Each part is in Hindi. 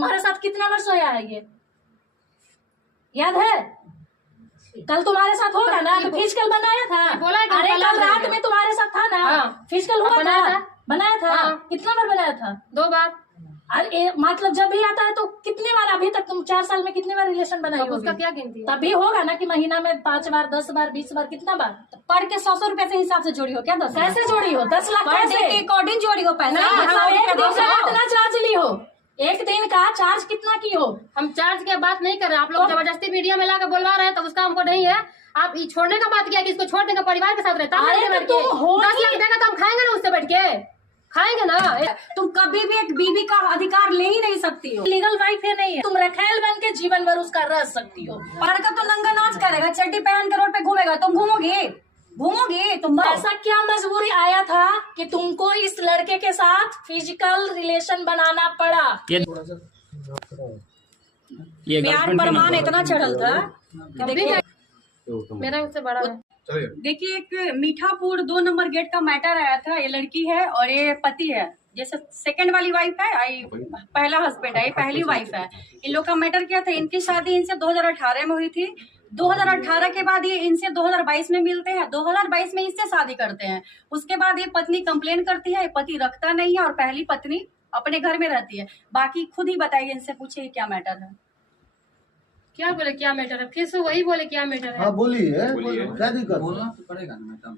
तुम्हारे साथ कितना वर्ष सोया है ये याद है? कल तुम्हारे साथ होगा ना तो फिजिकल बनाया था। अरे कल रात में तुम्हारे साथ था ना, फिजिकल हुआ था, बनाया था। कितना बार बनाया था? 2 बार। अरे मतलब जब भी आता है तो कितने बार? अभी तक तुम 4 साल में कितने बार रिलेशन बनाई होगी? उसका क्या गिनती है? तभी होगा ना कि महीना में 5 बार, 10 बार, 20 बार, कितना बार? पढ़ के 100 रुपए से हिसाब से जोड़ी हो क्या? 10 कैसे जोड़ी हो? 10 लाख कैसे के अकॉर्डिंग जोड़ी हो पैसा? एक दिन का कितना चार्ज ली हो? एक दिन का चार्ज कितना की हो? हम चार्ज की बात नहीं कर रहे, आप लोग जबरदस्ती मीडिया में लाकर बोलवा रहे हैं तो उसका हमको नहीं है। आप ये छोड़ने का बात किया कि इसको छोड़ देंगे, परिवार के साथ रहता है। 10 लाख देगा तो हम खाएंगे ना, उससे बैठ के खाएंगे ना। तुम कभी भी एक बीवी का अधिकार ले ही नहीं सकती हो। लीगल वाइफ है नहीं है, तुम रखेल बन के जीवन भर उसका रह सकती हो। पढ़ कर तो नंगा नाच करेगा, चड्डी पहन के रोड पे घूमेगा, तुम घूमोगे तुम। ऐसा क्या मजबूरी आया था कि तुमको इस लड़के के साथ फिजिकल रिलेशन बनाना पड़ा? प्यार प्रमाण इतना चढ़ल था। मेरा उससे बड़ा है। देखिए, एक मीठापुर 2 नंबर गेट का मैटर आया था। ये लड़की है और ये पति है। जैसे सेकंड वाली वाइफ है, पहला हस्बैंड है, ये पहली वाइफ है। इन लोग का मैटर क्या था? इनकी शादी इनसे 2018 में हुई थी। 2018 के बाद ये इनसे 2022 में मिलते हैं, 2022 में इससे शादी करते हैं। उसके बाद ये पत्नी कंप्लेन करती है, पति रखता नहीं है और पहली पत्नी अपने घर में रहती है। बाकी खुद ही बताइए, इनसे पूछिए क्या मैटर है। क्या बोले क्या मैटर है? फिर से वही बोले क्या मैटर है? हाँ बोलिए, क्या दिक्कत? बोलना तो पड़ेगा ना मैडम,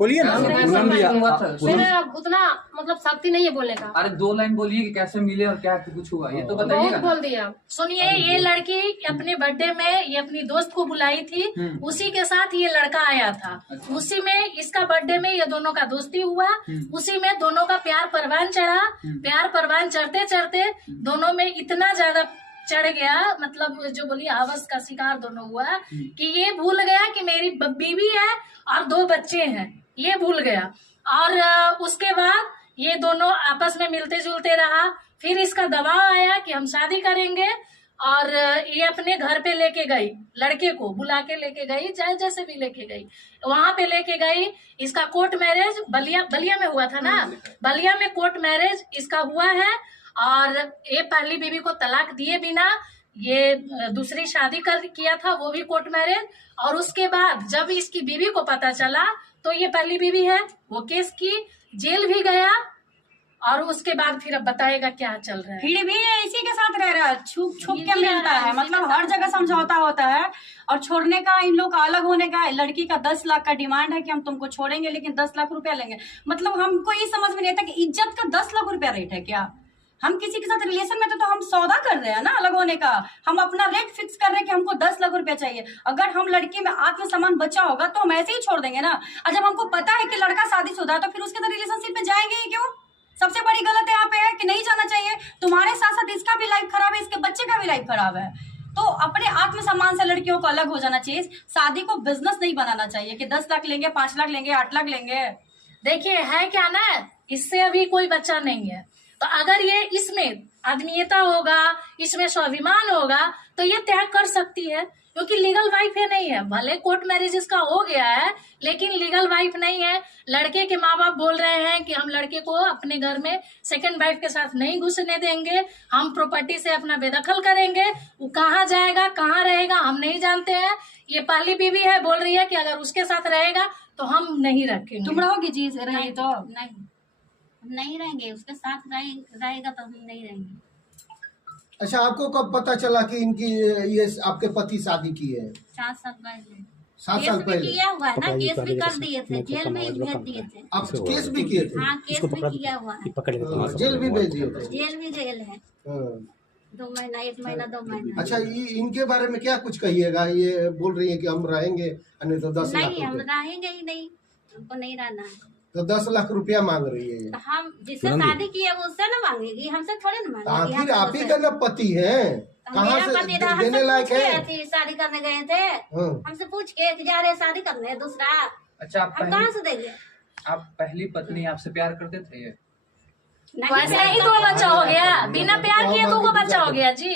बोलिए ना। मेरे उतना मतलब शक्ति नहीं है बोलने का। अरे 2 लाइन बोलिए कि कैसे मिले और क्या कुछ हुआ, ये तो बताइएगा। बहुत बोल दिया। सुनिए, ये लड़की अपने बर्थडे में ये अपनी दोस्त को बुलाई थी, उसी के साथ ये लड़का आया था। उसी में इसका बर्थडे में ये दोनों का दोस्ती हुआ, उसी में दोनों का प्यार परवान चढ़ा। प्यार परवान चढ़ते चढ़ते दोनों में इतना ज्यादा चढ़ गया, मतलब जो बोलिए हवस का शिकार दोनों हुआ कि ये भूल गया कि मेरी बीवी है और 2 बच्चे हैं, ये भूल गया। और उसके बाद ये दोनों आपस में मिलते जुलते रहा। फिर इसका दबाव आया कि हम शादी करेंगे और ये अपने घर पे लेके गई, लड़के को बुला के लेके गई, चाहे जैसे भी लेके गई, वहां पे लेके गई। इसका कोर्ट मैरिज बलिया में हुआ था ना, बलिया में कोर्ट मैरिज इसका हुआ है। और ये पहली बीवी को तलाक दिए बिना ये दूसरी शादी किया था, वो भी कोर्ट मैरिज। और उसके बाद जब इसकी बीवी को पता चला तो ये पहली बीवी है, वो केस की, जेल भी गया। और उसके बाद फिर अब बताएगा क्या चल रहा है। फिर भी इसी के साथ रह रहा है, छुप के मिलता है, मतलब हर जगह समझौता होता है। और छोड़ने का, इन लोग का अलग होने का, लड़की का 10 लाख का डिमांड है कि हम तुमको छोड़ेंगे लेकिन 10 लाख रुपया लेंगे। मतलब हमको ये समझ में नहीं आता कि इज्जत का 10 लाख रुपया रेट है क्या? हम किसी के साथ रिलेशन में तो हम सौदा कर रहे हैं ना अलग होने का। हम अपना रेट फिक्स कर रहे हैं कि हमको 10 लाख रुपया चाहिए। अगर हम लड़की में आत्मसम्मान बचा होगा तो हम ऐसे ही छोड़ देंगे ना। और जब हमको पता है कि लड़का शादीशुदा है तो फिर उसके साथ रिलेशनशिप में जाएंगे ही क्यों? सबसे बड़ी गलत यहाँ पे है कि नहीं जाना चाहिए। तुम्हारे साथ साथ इसका भी लाइफ खराब है, इसके बच्चे का भी लाइफ खराब है। तो अपने आत्मसम्मान से लड़कियों को अलग हो जाना चाहिए। शादी को बिजनेस नहीं बनाना चाहिए कि 10 लाख लेंगे, 5 लाख लेंगे, 8 लाख लेंगे। देखिए है क्या ना, इससे अभी कोई बच्चा नहीं है, तो अगर ये इसमें आदमीयता होगा, इसमें स्वाभिमान होगा तो ये त्याग कर सकती है, क्योंकि लीगल वाइफ है नहीं है। भले कोर्ट मैरिज इसका हो गया है लेकिन लीगल वाइफ नहीं है। लड़के के माँ बाप बोल रहे हैं कि हम लड़के को अपने घर में सेकंड वाइफ के साथ नहीं घुसने देंगे, हम प्रॉपर्टी से अपना बेदखल करेंगे। वो कहाँ जाएगा, कहाँ रहेगा, हम नहीं जानते हैं। ये पहली बीवी है, बोल रही है कि अगर उसके साथ रहेगा तो हम नहीं रखेंगे। तुम रहोगी जी रही तो? नहीं रहेंगे, उसके साथ रहेगा तो हम नहीं रहेंगे। अच्छा, आपको कब पता चला कि इनकी ये आपके पति शादी की है? 7 साल पहले। 7 साल पहले किया हुआ है ना, केस भी कर दिए थे, जेल में भेज दिए थे। आप केस भी किए थे? हाँ, केस भी किया हुआ है, जेल भी भेज दिए थे? जेल है। 2 महीना, 1 महीना, 2 महीना। अच्छा, इनके बारे में क्या कुछ कहिएगा? ये बोल रही है कि हम रहेंगे नहीं तो 10 लाख नहीं, हम रहेंगे ही नहीं, हमको नहीं रहना है। तो 10 लाख रुपया मांग रही है। तो हम जिससे शादी की है उससे ना मांगेगी, हमसे थोड़े ना मांगेगी। आखिर आप ही का ना पति है, कहाँ से देने लायक है? शादी करने गए थे, हमसे पूछ के जा रहे शादी करने दूसरा। अच्छा, हम कहाँ से देंगे? आप पहली पत्नी आपसे प्यार करते थे? वैसे ही 2 बच्चा हो गया, बिना प्यार किए 2 बच्चा हो गया जी।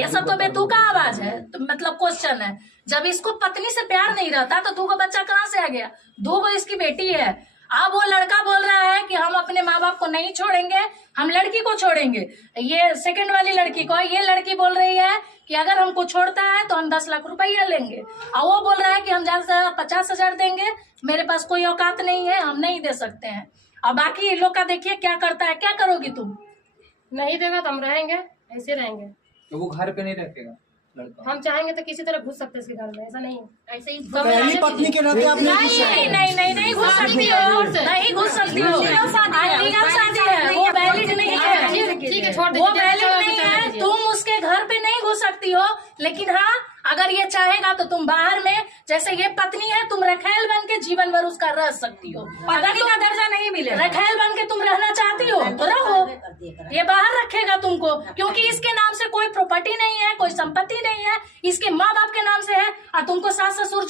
ये सब तो बेतुका आवाज है, तो मतलब क्वेश्चन है। जब इसको पत्नी से प्यार नहीं रहता तो 2 बच्चा कहाँ से आ गया? 2 इसकी बेटी है अब वो लड़का बोल रहा है कि हम अपने माँ बाप को नहीं छोड़ेंगे, हम लड़की को छोड़ेंगे। ये सेकंड वाली लड़की को, ये लड़की बोल रही है कि अगर हमको छोड़ता है तो हम 10 लाख रुपया लेंगे, और वो बोल रहा है कि हम ज्यादा से ज्यादा 50,000 देंगे, मेरे पास कोई औकात नहीं है, हम नहीं दे सकते हैं। और बाकी इन लोग का देखिए क्या करता है, क्या करोगी तुम? नहीं देगा तो हम रहेंगे, ऐसे रहेंगे। तो वो घर पे नहीं रखेगा लड़का? हम चाहेंगे तो किसी तरह घुस सकते हैं इसके घर में, ऐसा नहीं है। ऐसे ही पहली पत्नी के नाते आपने नहीं घुस सकती हो, नहीं घुस सकती हो। लीगल शादी है, वो वैलिड नहीं है, ठीक है, छोड़ वो वैलिड नहीं है। तुम उसके घर पे नहीं घुस सकती हो, लेकिन हाँ अगर ये चाहेगा तो तुम बाहर में, जैसे ये पत्नी है, तुम रखेल बन के जीवन भर उसका रह सकती हो। अगर पत्नी का दर्जा नहीं मिले, रखेल बन के तुम रहना चाहती हो तो रहो, ये बाहर रखेगा तुमको, क्योंकि इसके नाम से कोई प्रॉपर्टी नहीं है, कोई संपत्ति नहीं है, इसके माँ बाप के नाम से है। और तुमको सास ससुर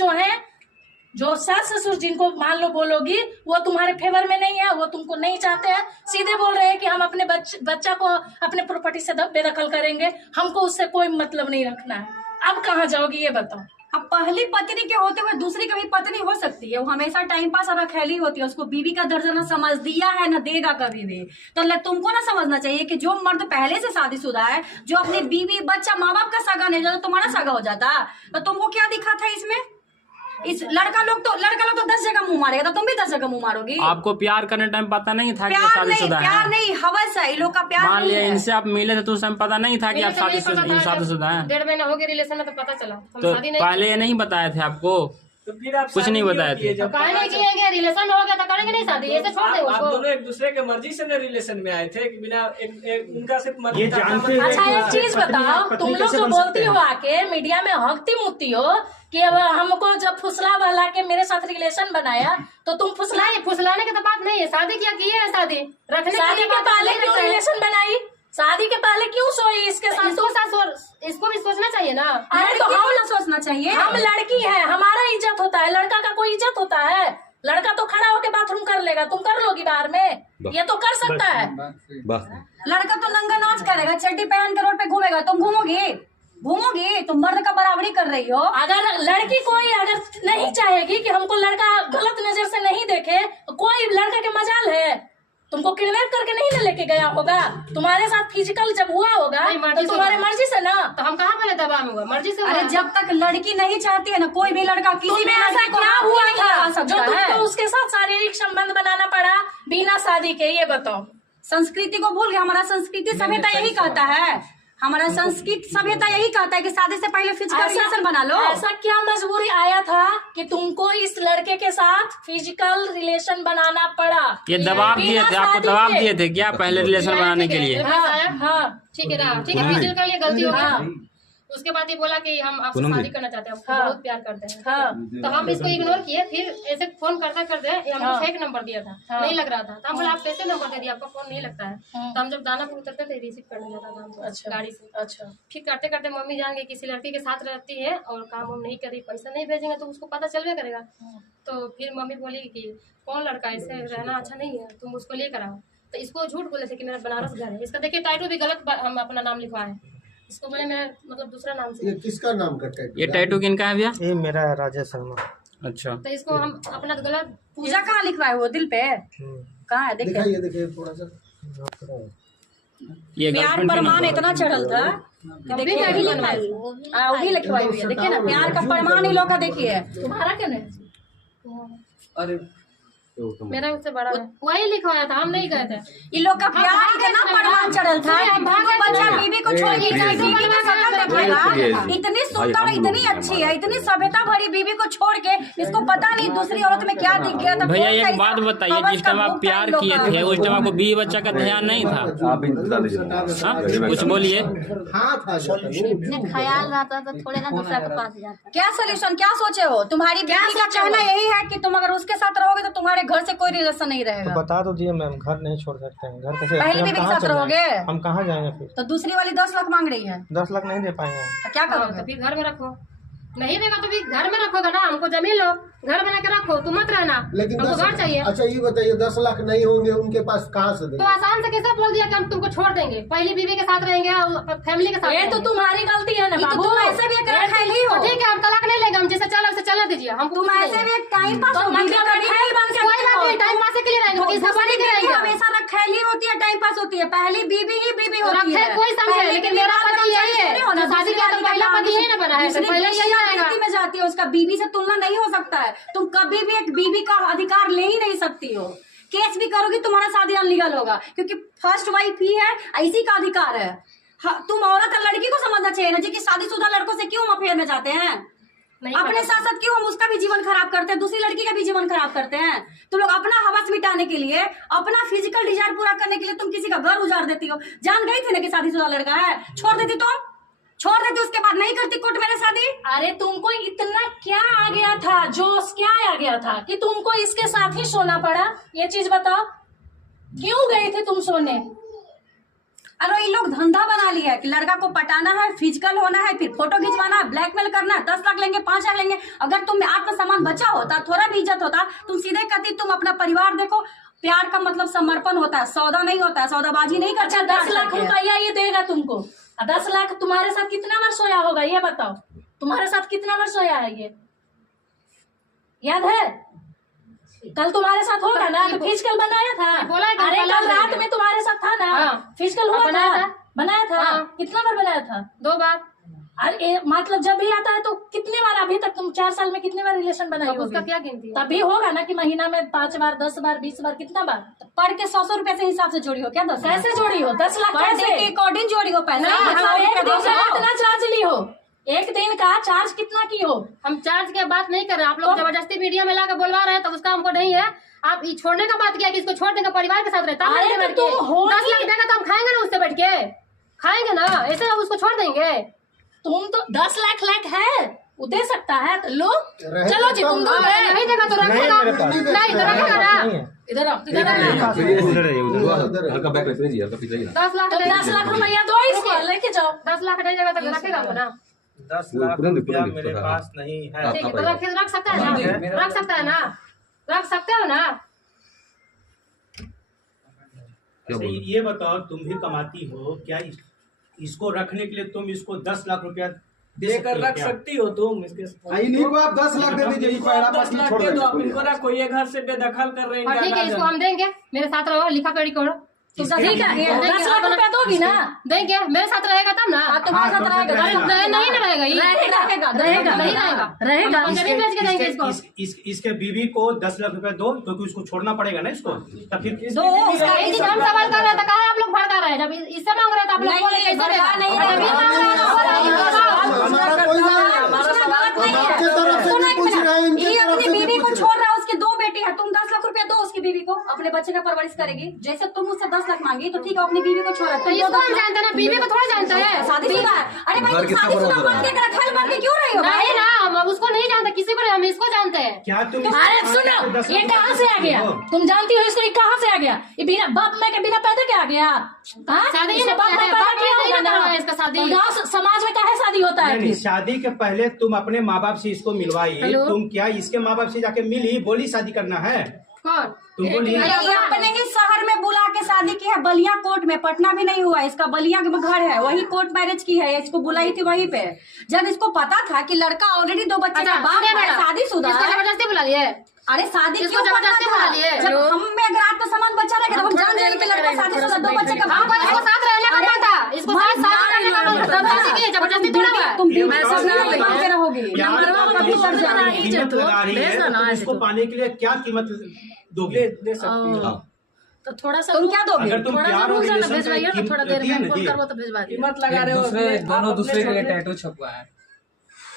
जो सास ससुर जिनको मान लो बोलोगी, वो तुम्हारे फेवर में नहीं है, वो तुमको नहीं चाहते हैं, सीधे बोल रहे हैं कि हम अपने बच्चा को अपने प्रॉपर्टी से बेदखल करेंगे, हमको उससे कोई मतलब नहीं रखना है। अब कहाँ जाओगी ये बताओ? अब पहली पत्नी के होते हुए दूसरी कभी पत्नी हो सकती है, वो हमेशा टाइम पास और अकेली होती है, उसको बीवी का दर्जा न समझ दिया है न देगा कभी भी। तो तुमको ना समझना चाहिए कि जो मर्द पहले से शादीशुदा है, जो अपनी बीवी बच्चा माँ बाप का सगा नहीं जाता, तुम्हारा सगा हो जाता, तो तुमको क्या दिखा था इसमें? इस लड़का लोग तो 10 जगह मुंह मारेगा, तो तुम भी 10 जगह मुंह मारोगी। आपको प्यार करने टाइम पता नहीं था कि शादीशुदा है? प्यार नहीं, हवस है, लोग का प्यार। मान लिया इनसे आप मिले थे तो उस टाइम पता नहीं था कि आप शादीशुदा हैं? 1.5 महीना हो गया रिलेशन में, तो पता चला। तो पहले ये नहीं बताए थे आपको? तो फिर आप कुछ नहीं बताए थे? काहे नहीं किएंगे? रिलेशन में हो गया तो करेंगे नहीं शादी, ऐसे छोड़ दे आप उसको। दोनों एक दूसरे के मर्जी से रिलेशन में आए थे कि बिना उनका सिर्फ मर्जी था। अच्छा एक चीज बताओ, तुम लोग जो बोलती हो आके मीडिया में हकती मुत्ती हो कि अब हमको जब फुसला वाला के मेरे साथ रिलेशन बनाया, तो तुम फुसलाने की तो बात नहीं है, शादी क्या की है? शादी रखने शादी के पहले क्यों रिलेशन बनाई? शादी के पहले क्यों सोई इसके साथ? इसको भी सोचना चाहिए ना। अरे तो हम ना सोचना चाहिए, हम लड़की है, हमारा इज्जत होता है, लड़का का कोई इज्जत होता है? लड़का तो खड़ा होके बाथरूम कर लेगा, तुम कर लोगी बाहर में? ये तो कर सकता है। लड़का तो नंगा नाच करेगा, चड्डी पहन के रोड पे घूमेगा, तुम घूमोगी, तुम मर्द का बराबरी कर रही हो। अगर लड़की कोई अगर नहीं चाहेगी कि हमको लड़का गलत नजर से नहीं देखे, कोई लड़का के मजाल है? तुमको किडनैप करके नहीं ना लेके गया होगा, तुम्हारे साथ फिजिकल जब हुआ होगा तो तुम्हारे मर्जी से ना। तो हम कहाँ पहले दबाऊंगा? मर्जी से। अरे जब तक लड़की नहीं चाहती है ना, कोई भी लड़का किसी भी ऐसा क्या हुआ था जो तुमको है? उसके साथ शारीरिक संबंध बनाना पड़ा बिना शादी के? ये बताओ। संस्कृति को भूल गए? हमारा संस्कृति सभ्यता यही कहता है, हमारा संस्कृत सभ्यता यही कहता है कि शादी से पहले फिजिकल रिलेशन बना लो। ऐसा क्या मजबूरी आया था कि तुमको इस लड़के के साथ फिजिकल रिलेशन बनाना पड़ा? ये दबाव दिए थे आपको? दबाव दिए थे क्या पहले रिलेशन बनाने के लिए? हाँ ठीक है ना, ठीक है, फिजिकल ये गलती हो गई। उसके बाद ये बोला कि हम आपसे शादी करना चाहते हैं, हमको बहुत प्यार करते हैं। तो हम इसको इग्नोर किए, फिर ऐसे फोन करते हमको फेक नंबर दिया था, नहीं लग रहा था, तो हम बोला आप कैसे नंबर दे दिया, आपका फोन नहीं लगता है। तो हम जब दानापुर उतरते थे रिसीव करने जाता था हमको गाड़ी से। अच्छा। फिर करते करते मम्मी जान गई किसी लड़की के साथ रहती है और काम वाम नहीं करी, पैसा नहीं भेजेंगे तो उसको पता चलवे करेगा। तो फिर मम्मी बोली कि कौन लड़का, ऐसे रहना अच्छा नहीं है, तुम उसको लेकर आओ। तो इसको झूठ बोले थे कि मेरा बनारस घर है। इसका देखिए टाइटल भी गलत हम अपना नाम लिखवाए हैं, इसको बोले मेरा मतलब दूसरा नाम से। ये किसका नाम का टैटू? ये टैटू किनका है भैया? ये मेरा है, राजेश शर्मा। अच्छा। तो इसको हम अपना गलत। पूजा कहाँ लिखवाए हो? दिल पे कहाँ है? दिखाइए थोड़ा सा। ये प्यार प्रमाण इतना चढ़ल था, देखिए वो भी लिखवाई हुई है, देखिए ना, प्यार का प्रमाण ही लोग का। देखिए तुम्हारा क्या नहीं? अरे मेरा उससे बड़ा है, वही लिखवाया था, हम नहीं गए थे। इन लोग का प्यार इतना प्रमाण चढ़ल था कि बच्चा बीवी को छोड़ के बीवी का शक्ल देखेगा, इतनी सुंदर, इतनी अच्छी है, इतनी सभ्यता भरी बीवी को छोड़ के इसको पता नहीं दूसरी औरत में क्या दिख गया था। भैया एक बात बताइए, जिस टाइम आप प्यार किए थे उस टाइम आपको बीवी बच्चा का ध्यान नहीं था? कुछ बोलिए। ख्याल रहता तो थोड़े ना दूसरा के पास जाता। क्या सोल्यूशन, क्या सोचे हो? तुम्हारी बीवी का कहना यही है कि तुम अगर उसके साथ रहोगे तो तुम्हारे घर से कोई रिलेशन नहीं रहेगा। तो बता तो दिए मैम, घर नहीं छोड़ सकते हैं, घर कैसे? पहली बीवी के साथ रहोगे? हम कहाँ जाएंगे फिर? तो दूसरी वाली 10 लाख मांग रही है। 10 लाख नहीं दे पाएंगे तो क्या तो करोगे? फिर घर में रखो, नहीं देगा तो फिर घर में रखोगे ना, हमको जमीन लो, घर बना के रखो, तुम मत रहना, लेकिन हमको घर चाहिए। अच्छा ये बताइए, 10 लाख नहीं होंगे उनके पास, कहाँ से तो देंगे? आसान से कैसे बोल दिया कि हम तुमको छोड़ देंगे, पहली बीवी के साथ रहेंगे और फैमिली के साथ ये तो रहेंगे। तुम्हारी गलती है ना ये तो बाबू। तुम ऐसे भी एक रखेल ही हो। तो ठीक है, हम तलाक नहीं लेंगे, हम जैसे चला उसे चला दीजिए, हम तुम ऐसे भी एक टाइम पास तो हो, बीवी मतलब का भी रखेल बन के कोई बात नहीं, टाइम पास बाकी सब दूसरी नहीं बीवी करेंगे। हमेशा रखेली होती है, टाइम पास होती है, पहली बीवी ही बीवी होती रखे है। कोई समझे, पहली लेकिन बीवी मेरा का पति यही है, नहीं होना, जो शादी दूसरी किया तो वाली का पहला काम पति यही ना बना है, तो दूसरी पहले बीवी यही आएगा। गिनती में जाती है, उसका बीवी से तुलना नहीं हो सकता है। तुम कभी भी एक बीवी का अधिकार ले ही नहीं सकती हो। केस भी करोगी तुम्हारा शादी अनलीगल होगा, क्योंकि फर्स्ट वाइफ ही है, इसी का अधिकार है। तुम औरत लड़की को समझना चाहिए ना जी कि शादीशुदा लड़कों से क्यों अफेयर में जाते हैं, अपने साथ साथ क्यों हम उसका भी जीवन खराब करते हैं, दूसरी लड़की का भी जीवन खराब करते हैं। तुम लोग अपना हवस मिटाने के लिए, अपना फिजिकल डिजायर पूरा करने के लिए तुम किसी का घर उजाड़ देती हो। जान गई थी ना कि शादीशुदा लड़का है, छोड़ देती तुम, छोड़ देती, उसके बाद नहीं करती कोर्ट मेरे शादी। अरे तुमको इतना क्या आ गया था, जोश क्या आ गया था कि तुमको इसके साथ ही सोना पड़ा? ये चीज बताओ, क्यों गए थे तुम सोने? अरे ये लोग धंधा बना लिया है कि लड़का को पटाना है, फिजिकल होना है, फिर फोटो खिंचवाना है, ब्लैकमेल करना है, 10 लाख लेंगे, 5 लाख लेंगे। अगर तुम में आत्मसम्मान बचा होता, थोड़ा भी इज्जत होता, तुम सीधे कहती तुम अपना परिवार देखो। प्यार का मतलब समर्पण होता है, सौदा नहीं होता है, सौदाबाजी नहीं करता। अच्छा 10 लाख रुपया ये देगा तुमको, 10 लाख तुम्हारे साथ कितना बार सोया होगा ये बताओ? तुम्हारे साथ कितना बार सोया है ये याद है? कल तुम्हारे साथ होगा ना, तो फिजिकल बनाया था। अरे कल रात में तुम्हारे साथ था ना, फिजिकल हुआ था, बनाया था। कितना बार बनाया था? 2 बार। अरे मतलब जब भी आता है तो कितने बार? अभी तक तुम 4 साल में कितने बार रिलेशन बनाई होगी? उसका क्या गिनती? तभी होगा ना कि महीना में 5 बार, 10 बार, 20 बार, कितना बार? पर के 100 रुपए से हिसाब से जोड़ी हो क्या? 10 कैसे जोड़ी हो? 10 लाख कैसे? के अकॉर्डिंग जोड़ी हो पैसा। मतलब एक दिन का कितना चार्ज ली हो? एक दिन का चार्ज कितना की हो? हम चार्ज की बात नहीं कर रहे, आप लोग जबरदस्ती मीडिया में लाकर बोलवा रहे हैं, तो उसका हमको नहीं है। आप ये छोड़ने का बात किया कि इसको छोड़ देंगे, परिवार के साथ रहता है। 10 लाख देगा तो हम खाएंगे ना, उससे बैठ के खाएंगे ना, ऐसे हम उसको छोड़ देंगे? तुम तो 10 लाख है, वो दे सकता है तो लो, चलो जी तुम दो। नहीं देगा तो रखेगा, नहीं तो रखेगा ना। इधर आओ, इधर आओ। 10 लाख तो 10 लाख रुपया दो, इसको लेके जाओ। 10 लाख नहीं देगा तो रखेगा वो ना। 10 लाख रुपया मेरे पास नहीं है। ठीक है, तो रख सकता है ना, रख सकता है ना, रख सकते हो ना। ये बताओ, तुम भी कमाती हो क्या? इसको रखने के लिए तुम इसको 10 लाख रुपया देकर रख सकती हो तुम इसके? इन्हीं को आप 10 लाख दे दीजिए, इनको आप 10 लाख दे दो, आप इनको रखो, ये घर से बेदखल कर रहे हैं। ठीक है, इसको हम देंगे, मेरे साथ रहो, लिखा पढ़ी करो। ठीक है, 10 लाख रुपया दोगी ना? देंगे, मेरे साथ रहेगा तब ना। तुम्हारे साथ रहेगा, नहीं ना रहेगा, रहेगा, नहीं रहेगा, रहेगा। जमीन बेच के देंगे इसको। इसके बीवी को 10 लाख रुपया दो, क्योंकि उसको छोड़ना पड़ेगा ना इसको। तब फिर हम सवाल कर रहे थे, कहा आप लोग भड़का रहे हैं? जब इससे मांग रहे थे आप लोग बोले कैसे देगा? हमारा कोई आपके तरफ से नहीं पूछ रहे हैं, इनके ये तरफ अपनी से बीवी नहीं को पूछ छोड़ रहा है, उसकी 2 बेटी है, तुम 10 लाख रुपया दो उसकी बीवी को, अपने बच्चे का परवरिश करेगी। जैसे तुम उससे 10 लाख मांगी तो ठीक है, अपनी बीवी को छोड़ा। तो इसको हम जानते हैं ना, बीवी को थोड़ा जानते हैं। शादीशुदा है। अरे भाई तुम शादीशुदा बन के रखेल बन के क्यों रही हो? नहीं ना, हम उसको नहीं जानते, किसी को नहीं, हम इसको जानते हैं। क्या तुम? अरे सुनो, ये कहाँ से आ गया? तुम जानती हो इसको, ये कहाँ से आ गया? ये बिना बाप माँ के बिना पैदा क्या आ गया? शादी इसको बाप माँ पैदा किया होगा ना? इसका शादी तो गाँव समाज में काहे शादी होता है? नहीं, शादी के पहले तुम अपने माँ बाप से इसको मिलवाई। तुम क्या इसके माँ बाप से जाके मिली, बोली शादी करना है? कौन? तुम बोली ये अपने ही शहर में बुला के शादी की है, बलिया कोर्ट में। पटना भी नहीं हुआ, इसका बलिया में घर है, वही कोर्ट मैरिज की है। इसको बुलाई थी वहीं पे, जब इसको पता था कि लड़का ऑलरेडी 2 बच्चे का बाप है, शादीशुदा है। जबरदस्ती बुला लिए? अरे शादी इसको जबरदस्ती बुला लिए? जब हम में अगर आत्मसम्मान बचा रहेगा तो हम जान जाएंगे कि लड़का शादीशुदा 2 बच्चे का बाप है। इसको साथ रहने का था, इसको साथ रहने का जबरदस्ती जबरदस्ती थोड़ा हुआ। तुम के रहोगी। कीमत लगा रही है, तुम इसको पाने के लिए क्या कीमत दोगे? दे सकती हो। तो थोड़ा सा तुम क्या दोगे? अगर तुम थोड़ा सा प्यार और रुक जाना, रिलेशन भेजवाइए ना, थोड़ा देर में फोन करो तो भेजवा दिए। कीमत लगा रहे हो, दोनों दूसरे के लिए टैटू छपवा है।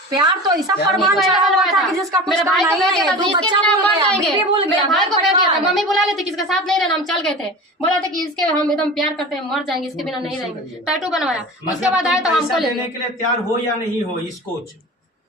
प्यार तो ऐसा फरमान चला हुआ था कि जिसका कुछ मेरे भाई को भेज दिया था, 2 इसके बच्चा बिना मर जाएंगे। बीवी भूल मेरे गया, भाई को भेज दिया था, मम्मी बुला लेते, किसके साथ नहीं रहना, हम चल गए थे। बोला था कि इसके हम एकदम प्यार करते हैं, मर जाएंगे, इसके बिना नहीं रहेंगे। टैटू बनवाया, उसके बाद आए तो हमको देने के लिए तैयार हो या नहीं हो इसको?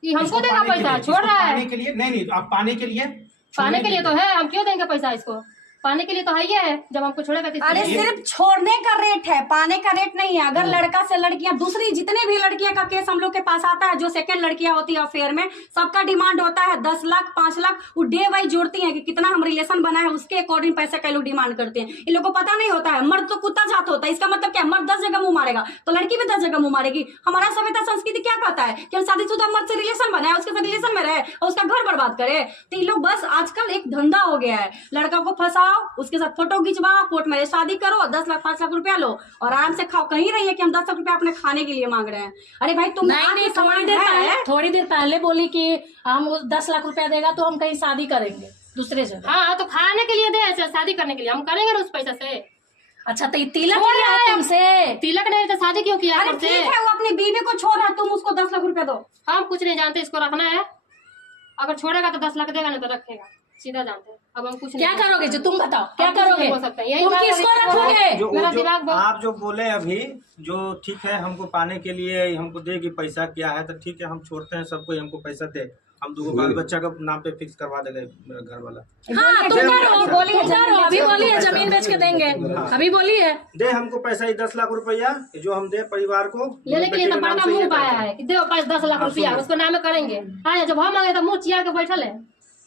हमको देगा पैसा, छोड़ रहा है। पाने के लिए नहीं, आप पाने के लिए तो है, हम क्यों देंगे पैसा इसको? पाने के लिए तो है ही है, जब हमको छोड़ेगा तो अरे सिर्फ छोड़ने का रेट है, पाने का रेट नहीं है। अगर लड़का से लड़कियां, दूसरी जितने भी लड़कियां का केस हम लोग के पास आता है, जो सेकंड लड़कियां होती है अफेयर में, सबका डिमांड होता है 10 लाख 5 लाख। वो डे वाइज जोड़ती हैं कि कितना हम रिलेशन बना है, उसके अकॉर्डिंग पैसा का लोग डिमांड करते हैं। इन लोगों को पता नहीं होता है, मर्द तो कुत्ता जात होता है। इसका मतलब क्या, मर्द 10 जगह मुंह मारेगा तो लड़की भी 10 जगह मुंह मारेगी। हमारा सभ्यता संस्कृति क्या कहता है कि हम शादीशुदा मर्द से रिलेशन बनाए, उसके साथ रिलेशन में रहे और उसका घर बर्बाद करे। तो ये लोग बस आजकल एक धंधा हो गया है, लड़का को फंसा जाओ, उसके साथ फोटो खिंचवाओ, कोर्ट मैरिज शादी करो, 10 लाख 5 लाख रुपया लो और आराम से खाओ। कहीं रही है कि हम 10 लाख रुपया अपने खाने के लिए मांग रहे हैं? अरे भाई तुम नहीं, थोड़ी देर पहले बोली कि हम 10 लाख रुपया देगा तो हम कहीं शादी करेंगे दूसरे जगह। हाँ तो खाने के लिए दे, ऐसे शादी करने के लिए हम करेंगे ना उस पैसा से। अच्छा तो तिलक किया है तुमसे? तिलक नहीं तो शादी क्यों किया? अरे ठीक है, वो अपनी बीवी को छोड़ रहा है, तुम उसको 10 लाख रुपया दो। हम कुछ नहीं जानते, इसको रखना है, अगर छोड़ेगा तो 10 लाख देगा, नहीं तो रखेगा, सीधा जानते हैं। अब हम कुछ क्या नहीं करोगे जो तुम बताओ, क्या करोगे? हो सकता है तुम किसको रखोगे? मेरा दिमाग आप जो बोले अभी, जो ठीक है हमको पाने के लिए हमको देगी पैसा क्या है, तो ठीक है हम छोड़ते हैं सबको, हमको पैसा दे, हम 2 बाल बच्चा का नाम पे फिक्स करवा देगा मेरा घर वाला। हाँ तुम करो, अभी बोली है जमीन बेच के देंगे, अभी बोली है दे हमको पैसा ही 10 लाख रुपया जो हम दे परिवार को लेने के लिए। तो बड़का मुंह पाया है कि दे 10 लाख रुपया, उसको नाम करेंगे। हाँ जब हम मांगे तो मुंह चिया के बैठल है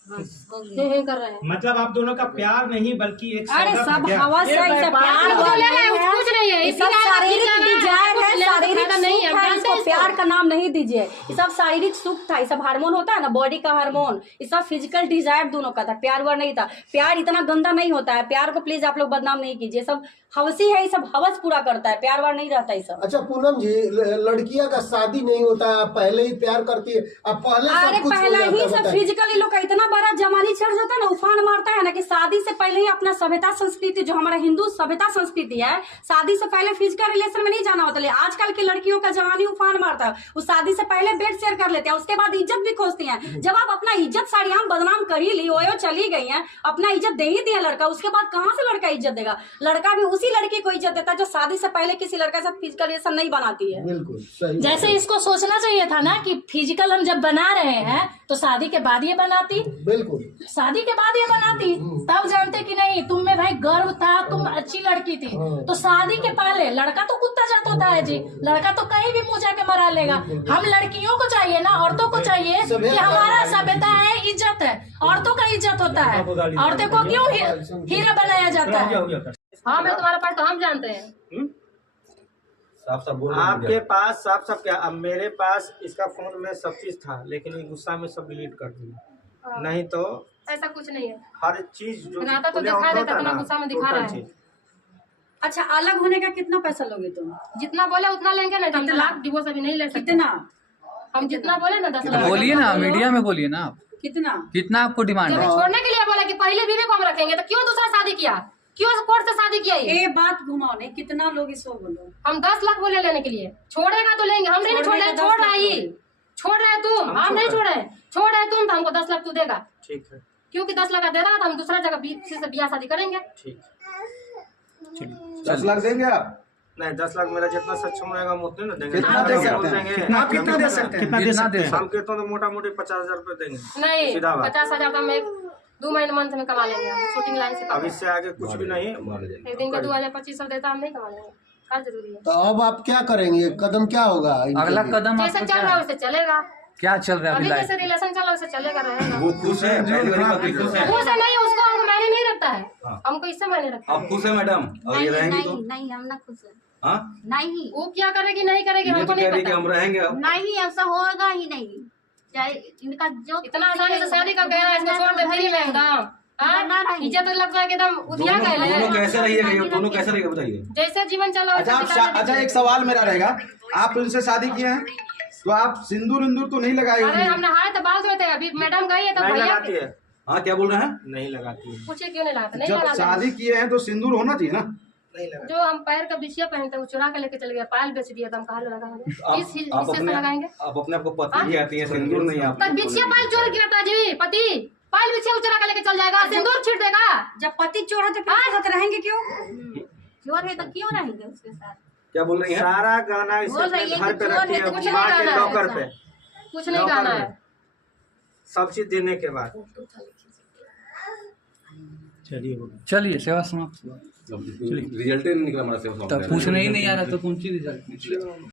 कर रहे हैं। मतलब आप दोनों का प्यार नहीं बल्कि एक अरे सौदा सब था क्या? हवस है, सब प्यार कुछ नहीं है, सब शारीरिक डिजायर है, शारीरिक नहीं सुख है, इसको प्यार का नाम नहीं दीजिए। ये सब शारीरिक सुख था, ये सब हार्मोन होता है ना, बॉडी का हार्मोन, ये सब फिजिकल डिजायर दोनों का था, प्यार वार नहीं था। प्यार इतना गंदा नहीं होता है, प्यार को प्लीज आप लोग बदनाम नहीं कीजिए। सब हवसी है, ये सब हवस पूरा करता है, प्यार वार नहीं रहता ये सब। अच्छा पूनम जी, लड़कियां का शादी नहीं होता है, पहले ही प्यार करती है, अब पहले अरे सब कुछ हो पहला जाता ही है, सब बताइए। फिजिकली लोग का इतना बड़ा जमानी चढ़ जाता है ना, उफान मारता है ना, कि शादी से पहले ही अपना सभ्यता संस्कृति, जो हमारा हिंदू सभ्यता संस्कृति है, शादी से पहले फिजिकल रिलेशन में नहीं जाना होता। लेकिन आजकल की लड़कियों का जवानी उफान मारता है, वो शादी से पहले बेड शेयर कर लेते हैं, उसके बाद इज्जत भी खोजती हैं। जब आप अपना इज्जत साड़ियां बदनाम कर ही ली, ओयो चली गई हैं, अपना इज्जत दे ही दिया लड़का, उसके बाद कहाँ से लड़का इज्जत देगा? लड़का भी उसी लड़की को इज्जत देता है जो शादी से पहले किसी लड़का से फिजिकल रिलेशन नहीं बनाती है। बिल्कुल सही। जैसे इसको सोचना चाहिए था ना कि फिजिकल हम जब बना रहे हैं तो शादी के बाद ये बनाती, बिल्कुल शादी के बाद ये बनाती, तब जानते कि नहीं तुम में भाई गर्व था, तुम अच्छी लड़की थी। तो शादी के पहले लड़का तो कुत्ता जात होता है जी, लड़का तो कहीं भी मुंह जाके मरा लेगा। हम लड़कियों को चाहिए ना, औरतों को चाहिए कि हमारा सभ्यता है, इज्जत है, औरतों का इज्जत होता है। औरतों को क्यों हीरा बनाया जाता है? हाँ मैं तुम्हारे पास तो हम जानते हैं। साफ साफ बोल आपके पास साफ साफ क्या, अब मेरे पास इसका फोन में सब चीज था, लेकिन ये गुस्सा में सब डिलीट कर दिया, नहीं तो ऐसा कुछ नहीं है। हर चीज जो दिखाता तो खुले दिखा होता देता, था अपना ना, गुस्सा में दिखा टोटल रहा है। चीज। अच्छा अलग होने का कितना पैसा लोगे तुम? जितना बोले उतना लेंगे, नहीं तो हम तलाक डिवोर्स अभी नहीं ले सकते। कितना? हम जितना बोले ना 10 लाख बोलिए ना, मीडिया में बोलिए ना आप, कितना? कितना आपको डिमांड जब है? छोड़ने के लिए बोला कि पहले बीवी को हम रखेंगे, तो क्यों दूसरा शादी किया, क्यों कोर्ट से शादी किया? ये ये बात घुमाओ नहीं, कितना लोग इसको बोलो। हम 10 लाख बोले लेने के लिए, छोड़ेगा तो लेंगे, हम नहीं छोड़ रहे, छोड़ रहा है, छोड़ रहे तुम, हम नहीं छोड़ रहे, छोड़ रहे तुम, तो हमको 10 लाख तू देगा, ठीक है, क्योंकि 10 लाख दे देगा तो हम दूसरा जगह फिर से ब्याह शादी करेंगे। ठीक। 10 लाख देंगे आप? नहीं 10 लाख मेरा जितना सक्षम रहेगा हम उतने ना देंगे। कितना दे सकते हैं? आप कितना दे सकते हैं? कितना दे सकते हैं? हम कहते तो मोटा मोटी 50,000 रुपए देंगे। नहीं सीधा बात। 50,000 का हम 2 महीने मंथ में कमा लेंगे, शूटिंग लाइन से अब इससे आगे कुछ भी नहीं, एक दिन का 2,000-25,000 देता हम नहीं कमा लेंगे, क्या जरूरी है? तो अब आप क्या करेंगे, कदम क्या होगा इनके अगला लिए? कदम जैसे आपका चल क्या रहा है है? वैसे चलेगा, क्या चल रहा है अभी अभी जैसे रिलेशन चल रहा है वैसे चलेगा, रहेगा। वो खुश है, पहली वाली बात खुश है। वो से नहीं, उसको हम मायने नहीं रखता है, हमको इससे मायने रखता है। आप खुश है मैडम? और ये रहेंगी तो? नहीं हम ना खुश है। हाँ, नहीं वो क्या करेगी नहीं करेगी ये तो हमको कह नहीं रही कि पता। हम रहेंगे अब। नहीं ऐसा होगा ही नहीं, चाहे इनका जो इतना आसानी से शादी कर गया, इसको छोड़ दे फ्री में एकदम, हाँ? इज्जत लग जाए एकदम उधिया गए दोनों कैसे रहिएगा, ये दोनों कैसे रहिएगा बताइए? जैसे जीवन चला वैसे अच्छा बिता अच्छा दीजिए। एक सवाल मेरा रहेगा, आप उनसे शादी किए हैं तो आप सिंदूर इंदूर तो नहीं लगाए अरे होंगे? हम नहाए तो बाल धोते, अभी मैडम गई है तो नहीं भैया लगाती है, हाँ क्या बोल रहे हैं? नहीं लगाती है, पूछे क्यों नहीं लगाते, नहीं जब लगाते। शादी किए हैं तो सिंदूर होना चाहिए ना? नहीं लगाती। जो हम पैर का बिछिया पहनते हैं वो चुरा के लेके चले गए, पायल बेच दिया तो हम कहाँ लगाएंगे, किस आप हिस्से से लगाएंगे? अपने आपको पति भी आती है, सिंदूर नहीं आप तब बिछिया पायल चोर गिरता जी, पति पायल बिछिया चुरा के लेके चल जाएगा, सिंदूर छिड़ देगा। जब पति चोर है तो फिर उसके साथ रहेंगे क्यों? चोर है तो क्यों रहेंगे उसके साथ? क्या बोल रही हैं? सारा गाना इसे बोल रही है घर कि पे चोर रखी है है, तो कुछ नहीं माँ के गाना है लॉकर पे, कुछ नहीं गाना है। सब चीज देने के बाद। चलिए सेवा समाप्त हुआ। रिजल्ट नहीं निकला हमारा सेवा तब पूछने ही नहीं आ रहा तो कौन सी रिजल्ट